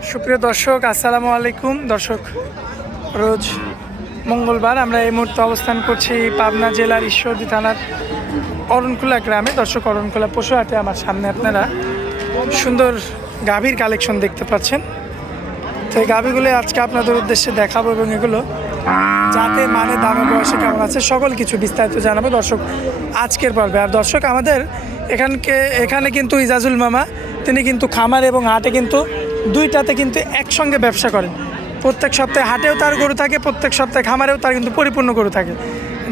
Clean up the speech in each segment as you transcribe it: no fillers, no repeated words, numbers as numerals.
সুপ্রিয় দর্শক, আসসালামু আলাইকুম। দর্শক, রোজ মঙ্গলবার আমরা এই মুহূর্তে অবস্থান করছি পাবনা জেলার ঈশ্বরদী থানার অরণকুলা গ্রামে। দর্শক, অরণকুলা পশু হাটে আমার সামনে আপনারা সুন্দর গাভীর কালেকশন দেখতে পাচ্ছেন। তো এই গাভীগুলো আজকে আপনাদের উদ্দেশ্যে দেখাবো এবং এগুলো যাতে মানে দামে বয়সে কেমন আছে সকল কিছু বিস্তারিত জানাবো দর্শক আজকের পর্বে। আর দর্শক, আমাদের এখানে কিন্তু ইজাজুল মামা তিনি কিন্তু খামার এবং হাটে কিন্তু দুইটাতে কিন্তু একসঙ্গে ব্যবসা করেন। প্রত্যেক সপ্তাহে হাটেও তার গরু থাকে, প্রত্যেক সপ্তাহে খামারেও তার কিন্তু পরিপূর্ণ গরু থাকে।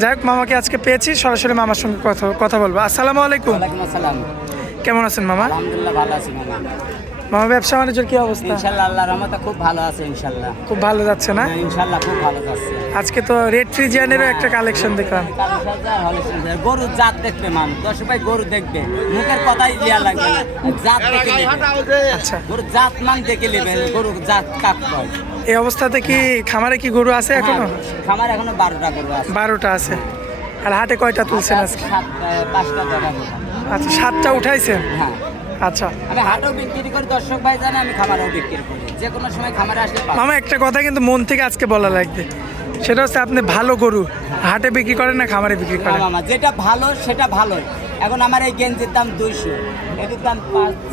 যাই হোক, মামাকে আজকে পেয়েছি, সরাসরি মামার সঙ্গে কথা বলবো। আসসালামু আলাইকুম। আসসালাম। কেমন আছেন মামা? আলহামদুলিল্লাহ ভালো আছি মামা। মামা, ব্যবসা বাণিজ্যের কি অবস্থা? ইনশাআল্লাহ আল্লাহর রহমতে খুব ভালো আছে ইনশাআল্লাহ। খুব ভালো যাচ্ছে না? ইনশাআল্লাহ খুব ভালো যাচ্ছে। আজকে তো রেড ফ্রিজিয়ানেরও একটা কালেকশন দেখলাম। গরু জাত দেখবে মাম, দর্শক ভাই গরু দেখবে, মুখের কথাই লিয়া লাগবে না, জাত দেখে নেবে। আচ্ছা, গরু জাত মান দেখে নেবে, গরু জাত কাক কয়। এই অবস্থাতে কি খামারে কি গরু আছে এখনো? খামার এখনো 12টা গরু আছে। 12টা আছে। আর হাটে কয়টা তুলছেন আজকে? 5টা দেখা। আচ্ছা, 7টা উঠাইছেন? হ্যাঁ। আচ্ছা, আমি হাটেও বিক্রি করি, দর্শক ভাই জানে আমি খামারেও বিক্রি করি, যে কোনো সময় খামারে আসলে পাবো। মামা, একটা কথা কিন্তু মন থেকে আজকে বলা লাগবে, সেটা হচ্ছে আপনি ভালো গরু হাটে বিক্রি করেন না খামারে বিক্রি না করেন? মামা, যেটা ভালো সেটা ভালোই। এখন আমার এই গেঞ্জির দাম 200, এটির দাম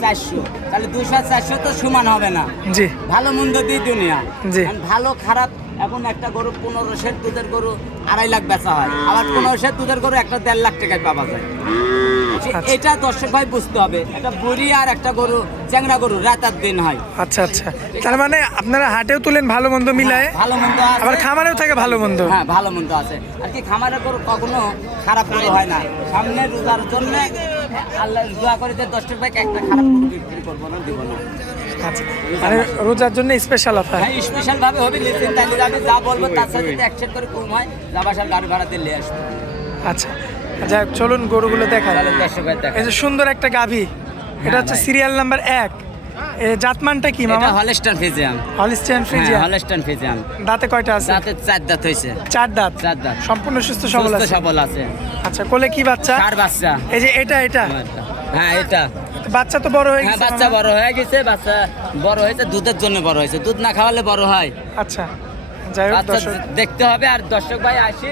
400, তাহলে 200 আর 400 তো সমান হবে না। জি ভালো মন্দ দিয়ে দুনিয়া। জি। এখন ভালো খারাপ, এখন একটা গরু 1500 দুধের গরু 2.5 লাখ বেচা হয়, আবার 1500 দুধের গরু একটা 1.5 লাখ টাকায় পাওয়া যায়। আচ্ছা। এটা দর্শক ভাই বুঝতে হবে, একটা বুড়ি আর একটা গরু চ্যাংড়া গরু রাত আর দিন হয়। আচ্ছা আচ্ছা, তার মানে আপনারা হাটেও তুলেন ভালো মন্দ মিলায়, ভালো মন্দ আছে, আবার খামারেও থাকে ভালো মন্দ। হ্যাঁ ভালো মন্দ আছে। আর কি খামারের গরু কখনো খারাপ গরু হয় না। সামনে রোজার জন্য আল্লাহ দোয়া করে যে 10 টাকা একটা খারাপ গরু বিক্রি করবো না, দিব না। আচ্ছা, মানে রোজার জন্য স্পেশাল অফার? হ্যাঁ, স্পেশাল ভাবে হবে, নিশ্চিন্ত। তাহলে আমি যা বলবো তার সাথে যদি একসেট করে কম হয়, যা বাসার গাড়ি ভাড়া দিলে আসবো। আচ্ছা, যাই হোক, চলুন গরুগুলো দেখা। তাহলে দর্শক ভাই দেখা। এই যে সুন্দর একটা গাভী, এটা হচ্ছে ভাই। Serial number 1। জাতমানটা কি মামা? এটা Holstein Friesian. Holstein Friesian. Holstein Friesian. দাঁতে কয়টা আছে? দাঁতে 4 দাঁত হয়েছে। 4 দাঁত। 4 দাঁত। সম্পূর্ণ সুস্থ সবল সুস্থ আছে? সবল আছে। আচ্ছা, কোলে কি বাচ্চা? 4 বাচ্চা। এই যে এটা হ্যাঁ এটা। বাচ্চা তো বড় হয়ে হ্যাঁ গেছে বাচ্চা মামা? বড় হয়ে গেছে, বাচ্চা বড় হয়েছে, দুধের জন্য বড় হয়েছে, দুধ না খাওয়ালে বড় হয়। আচ্ছা, যাই হোক বাচ্চা দর্শক, দেখতে হবে। আর দর্শক ভাই আসে,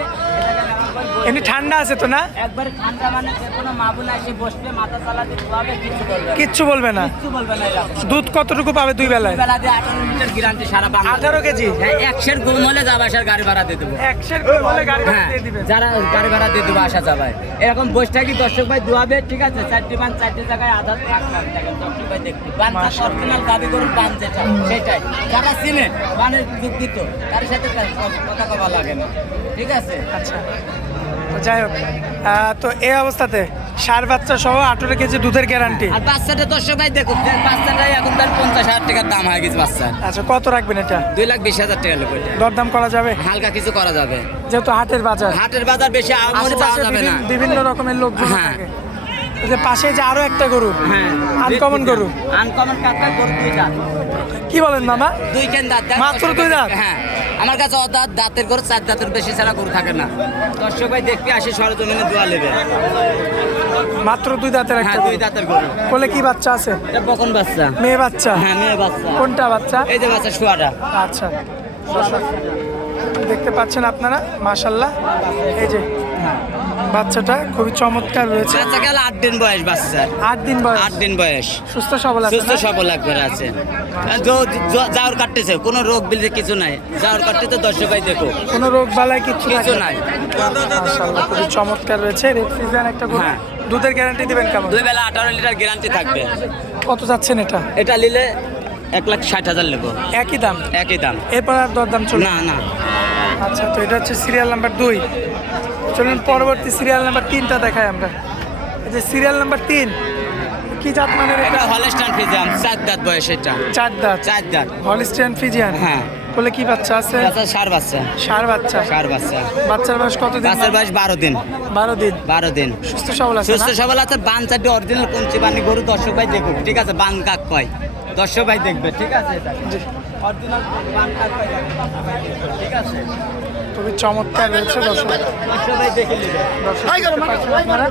এমনি ঠান্ডা আছে তো না? একবার ঠান্ডা, মানে যে কোনো মাবুন আসে বসবে, মাথা চালাতে পাবে, কিছু বলবে না। কিচ্ছু বলবে না? কিচ্ছু বলবে না। এরকম দুধ কতটুকু পাবে দুই বেলায়? বেলা দিয়ে 18 লিটার গ্যারান্টি সারা বাংলা। 18 কেজি? হ্যাঁ, 100 গুণ হলে যা বাসার গাড়ি ভাড়া দিয়ে দেবো। 100 করে বলে গাড়ি ভাড়া হ্যাঁ, দিয়ে দিবেন? যারা গাড়ি ভাড়া দিয়ে দেবো আসা যাবে। এরকম বসটা কি দর্শক ভাই দোয়াবে, ঠিক আছে? 4টি বান 4টি জায়গায় আধার দর্শক ভাই দেখবে বানটা অরিজিনাল গাবি গরুর বান যেটা সেটাই। যারা চিনে বানের যুক্তিত, তার সাথে কথা কবা লাগে না, ঠিক আছে? আচ্ছা, তো যাই হোক, তো এই অবস্থাতে সার বাচ্চা সহ 18 কেজি দুধের গ্যারান্টি। আর বাচ্চাটা দর্শক ভাই দেখুন, বাচ্চাটাই এখন তার 50,000 টাকার দাম হয়ে গেছে বাচ্চা। আচ্ছা, কত রাখবেন এটা? 2,20,000 টাকা লোক। দরদাম করা যাবে? হালকা কিছু করা যাবে, যেহেতু হাটের বাজার, হাটের বাজার বেশি আমরে পাওয়া আশেপাশে যাবে না। বিভিন্ন রকমের লোকজন হ্যাঁ। থাকে। এই যে পাশে যে আরো একটা গরু, হ্যাঁ, আনকমন গরু, আনকমন কাকা গরু 2 দাঁত। কি বলেন মামা? 2 কেন দাঁত? মাত্র 2 দাঁত? হ্যাঁ, আমার কাছে অদাঁত দাঁতের গরু 4 দাঁতের বেশি ছাড়া গরু থাকে না। দর্শক ভাই দেখবি আসে সরজমিনে দোয়া নেবে। মাত্র 2 দাঁতের একটা হ্যাঁ, 2 গরু। দাঁতের গরু। কোলে কি বাচ্চা আছে? এটা বকন বাচ্চা। মেয়ে বাচ্চা? হ্যাঁ, মেয়ে বাচ্চা। কোনটা বাচ্চা? এই যে বাচ্চা শোয়াটা। আচ্ছা, দর্শক দেখতে পাচ্ছেন আপনারা, মাশাআল্লাহ, এই যে বাচ্চাটা খুবই চমৎকার রয়েছে। বাচ্চা গেল 8 দিন বয়স বাচ্চা। 8 দিন বয়স? 8 দিন বয়স। সুস্থ সবল আছে? সুস্থ সবল একবার আছে। যাওয়ার কাটতেছে, কোনো রোগ বিলে কিছু নাই। যাওয়ার কাটতেছে দর্শক ভাই দেখো, কোনো রোগ বালাই কিছু কিছু থাকে না? নাই। মাশাআল্লাহ, খুবই চমৎকার রয়েছে। রেড ফ্রিজিয়ান একটা গরু। হ্যাঁ। দুধের গ্যারান্টি দিবেন কেমন? 2 বেলা 18 লিটার গ্যারান্টি থাকবে। কত যাচ্ছেন এটা? এটা নিলে 1,60,000 নেবো। একই দাম? একই দাম। এরপর আর দরদাম চলবে না না। আচ্ছা, তো এটা হচ্ছে সিরিয়াল নাম্বার 2। চলুন পরবর্তী সিরিয়াল নাম্বার 3টা দেখাই আমরা। এই যে সিরিয়াল নাম্বার 3, কি জাত মানের এটা? এটা হলস্টাইন ফ্রিজিয়ান, 4 দাঁত বয়স এটা। 4 দাঁত? 4 দাঁত। Holstein Friesian? হ্যাঁ। কোলে কি বাচ্চা আছে? বাচ্চা ষাঁড় বাচ্চা। ষাঁড় বাচ্চা? ষাঁড় বাচ্চা। বাচ্চার বয়স কত দিন? বাচ্চার বয়স 12 দিন। 12 দিন। 12 দিন। সুস্থ সবল আছে? সুস্থ না? সবল আছে। বান 4টি অরিজিনাল কঞ্চি বানি গরু, দর্শক ভাই দেখুক, ঠিক আছে? বান কাক কয় দর্শক ভাই দেখবে, ঠিক আছে? এটা জি। অরিজিনাল বান কাক কয়, ঠিক আছে? খুবই চমৎকার রয়েছে দর্শক। দর্শক ভাই দেখে নেবে। দর্শক দেখতে পাচ্ছেন আপনারা।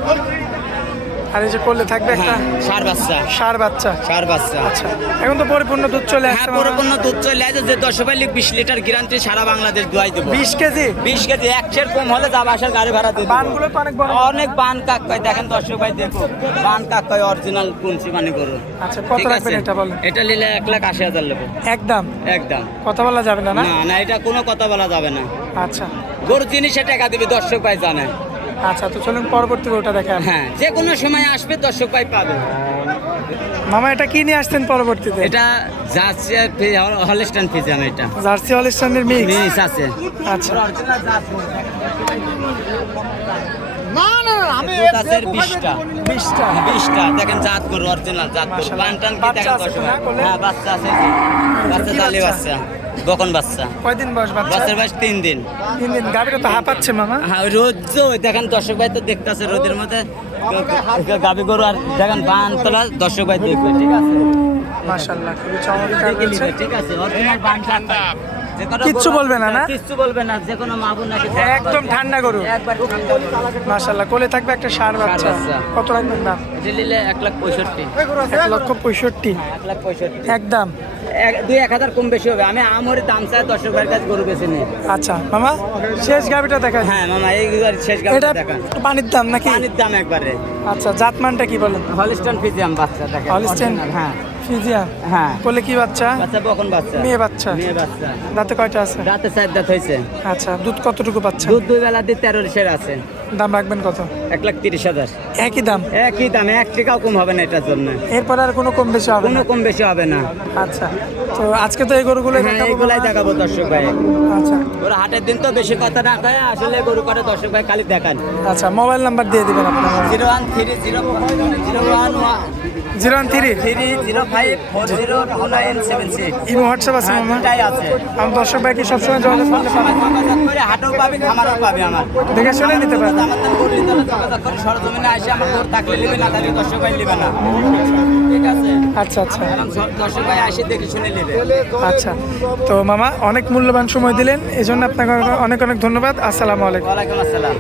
আর এই যে করলে থাকবে একটা সার বাচ্চা, ষাঁড় বাচ্চা। সার বাচ্চা। আচ্ছা, এখন তো পরিপূর্ণ দুধ চলে হ্যাঁ, আসছে মামা। পরিপূর্ণ দুধ চলে আসে, যে 10 ভাই 20 লিটার গ্যারান্টি সারা বাংলাদেশ দুয়াই দেবো। 20 কেজি। 20 কেজি, একশের কম হলে যাবা আসার গাড়ি ভাড়া দিয়ে দেবো। বানগুলো তো অনেক বড়। অনেক বান কাক কয়, দেখেন দর্শক ভাই দেখো, বান কাক কয় অরিজিনাল কুঞ্চি মানে গরু। আচ্ছা, কত ঠিক রাখবেন আছে? এটা বলেন? এটা নিলে 1,80,000 নেবো একদম একদম। কথা বলা যাবে না না? না না, এটা কোনো কথা বলা যাবে না। আচ্ছা গরু জিনিসে টাকা দিবি, দর্শক ভাই জানে। আচ্ছা, তো চলুন পরবর্তী ওটা দেখেন। হ্যাঁ, যে কোনো সময় আসবে দর্শক ভাই পাবে। মামা এটা কি নিয়ে আসতেন পরবর্তীতে? এটা যাচ্ছে হলস্টাইন ফিজিয়াম, এটা জার্সি হলিস্টাইনের মিক্স। মিনিস আছে। আচ্ছা, দুধ আছে 20টা। 20টা। 20টা দেখেন, জাত গরু, অরিজিনাল জাত গরু। মাশাআল্লাহ। বান টান কি বাচ্চা দেখেন আছে দর্শক তো না ভাই? কোলে? হ্যাঁ, বাচ্চা আছে এই যে। বাচ্চা কি জালি বাচ্চা? বাচ্চা, বকন বাচ্চা। কয়দিন বয়স বাচ্চা? বাচ্চার বয়স 3 দিন। 3 দিন। গাভীটা তো হাঁপাচ্ছে মামা। হ্যাঁ, রোদ তো দেখেন দর্শক ভাই তো দেখতেছে রোদের মধ্যে গাবি গরু, আর দেখেন বান তোলা দর্শক ভাই দেখবে। ঠিক আছে, মাশাআল্লাহ, খুবই চমৎকার দেখে হয়েছে। নিবে, ঠিক আছে। অরিজিনাল বান ঠান্ডা, যে কোনো কিচ্ছু গরু- বলবে না, না? কিচ্ছু বলবে না, যে কোনো মা বোন নাকি একদম ঠান্ডা গরু। একবার মাশাআল্লাহ, কোলে থাকবে একটা ষাঁড় বাচ্চা। বাচ্চা। কত রাখবেন দাম? এটা নিলে 1,65,000। 1,65,000। 1,65,000 একদম। 2-1,000 কম বেশি হবে। আমি আমরে দাম চাই, দর্শক ভাইয়ের কাছে গরু বেশি নেই। আচ্ছা মামা, শেষ গাভীটা দেখাই। হ্যাঁ মামা, এই শেষ এটা গাড়ি দেখান। পানির দাম নাকি? পানির দাম একবারে। আচ্ছা, জাতমানটা কি বলেন? হলিস্টাইন ফিজিয়াম বাচ্চা দেখেন। হলিস্টাইন original, হ্যাঁ ফিজিয়াম। হ্যাঁ। কোলে কি বাচ্চা? বাচ্চা বকন বাচ্চা, মেয়ে বাচ্চা। মেয়ে বাচ্চা। দাঁতে কয়টা আছে? রাতে 4 দাঁত হয়েছে। আচ্ছা, দুধ কতটুকু পাচ্ছেন? দুধ 2 বেলা দিয়ে 13 লিটার আছে। দাম রাখবেন কত? 1,30,000। একই দাম। একই দাম, 1 টাকাও কম হবে না এটার জন্য। এরপর আর কোনো কম বেশি হবে কোনো না? কম বেশি হবে না। আচ্ছা, তো আজকে তো এই গরুগুলো হ্যাঁ, এইগুলাই দেখাবো দর্শক ভাই। আচ্ছা ওরা হাটের দিন তো বেশি কথা না কয়, আসলে গরু করে দর্শক ভাই খালি দেখান। আচ্ছা, মোবাইল নাম্বার দিয়ে দিবেন আপনার। 01305402976। 013 ইমো হোয়াটসঅ্যাপ আছে মামা? এটাই আছে। আমার দর্শক ভাই কি সবসময় যোগাযোগ করলে পাবে? যোগাযোগ করে হাটেও পাবি, খামারও পাবি আমার। দেখে শুনে নিতে পারবে। আমার তো গরু নিতে হলে যোগাযোগ করে সরজমিনে আসে, আমার গরু থাকলে নেবে, না থাকলে দর্শক ভাই নেবে না। ঠিক আছে, আচ্ছা আচ্ছা এখন সব দর্শক ভাই আসে দেখে শুনে নেবে। আচ্ছা, তো মামা অনেক মূল্যবান সময় দিলেন, এজন্য আপনাকে অনেক অনেক ধন্যবাদ। আসসালামু আলাইকুম। ওয়ালাইকুম আসসালাম।